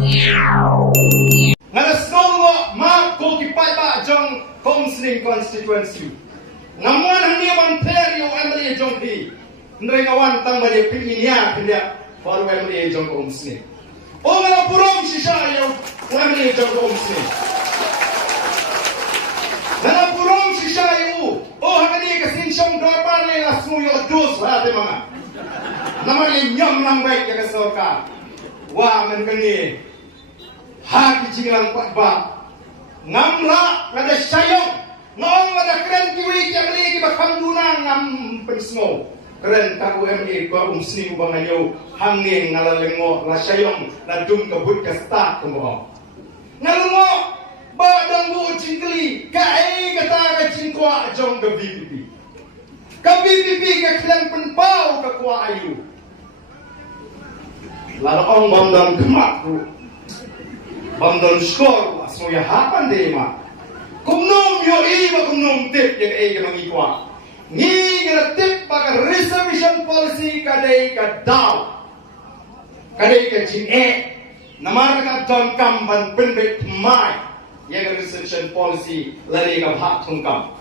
Ngalasnongo ma ko kipata jong counseling constituency. Namuan hanya manterio amri jong di. Ndre ngawan tang bali piminya pindia baru amri jong counseling. O ngala purom sishayo amri jong counseling. Ngala purom sishayo o hakani kasin shong dorpar le lasmu yo dos hate mama. Namali nyam lang baik ya kasoka. Wa men kani hati jinglang patba ngamla kada sayong ngong kada keren kiwi yang lagi bakam dunang ngam pensmo keren kaku ME ko umsni banganyo hangin ngalalengo la sayong la dum kabut ka sta kumo ngalungo ba dang bu jingli ka kata ka jingkwa jong ka BPP ka klan penpau ka kwa ayu la ong bam kemak Bamdon skor asmo ya hapan de ma. Kumnom yo iba kumnom tip yang ay mangikwa. Ni ngara tip pag reservation policy kadai ka daw. Kadai ka jin namar ka don kamban penbet mai. Yang reservation policy lari ka hak tungkam.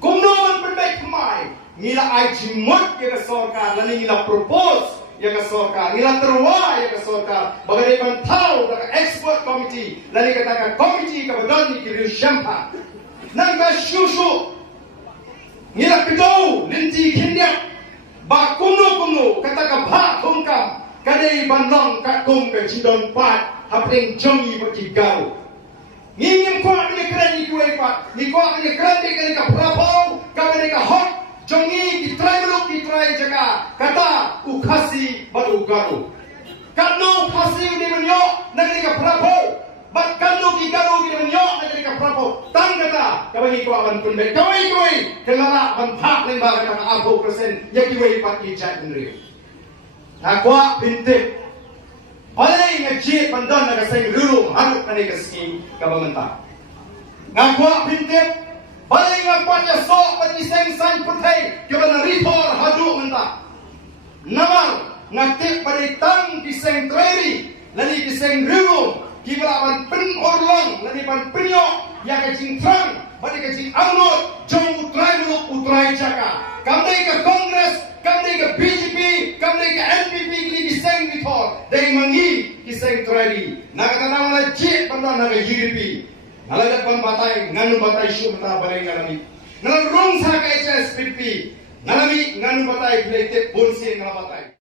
Kumnom penbet mai. Nila ay jimot ya ka sorka lani nila propose ya ka sorka nila terwa ya ka sorka bagay man tao ka expert committee lali kata ka committee ka badon ni kiri shampa nang ka shushu nila pito linti kindia ba kuno kata ka bha thongkam kadai bandong ka kum ka chidon pat hapeng jongi pakigao ngingim kwa ni kran ni kuai pa ni kwa ni kran ni ka prapo ka ka hot jongi kitrai muluk kitrai jaga kata ukasi batu garu kanu khasi ni menyo nagri ka prapo bat kanu ki garu ni menyo nagri ka prapo tang kata kawai ko awan kunbe kawai kelala ban phak len ba kata abu persen yakiwai pati jat nri akwa pinte balai ngaji pandan naga sing rulu haruk kani kaski ka bamenta ngakwa pinte balai ngapanya sok pati seng san putai kebana ripor haduk menta namar ngatik pada tang kiseng treri lani kiseng rimu kibalaban pen orlang lani pan penyok yang kecing trang pada kecing angot jong utrai jaka kamdai ke kongres kamdai ke BJP kamdai ke NPP kini kiseng ritor dari mangi kiseng treri naga tanang lajit pandang naga UDP nalagat pan batai nganu batai syu mata balai ngalami ngal rong sa ka HSPP ngalami nganu batai bleitek bonsin ngalabatai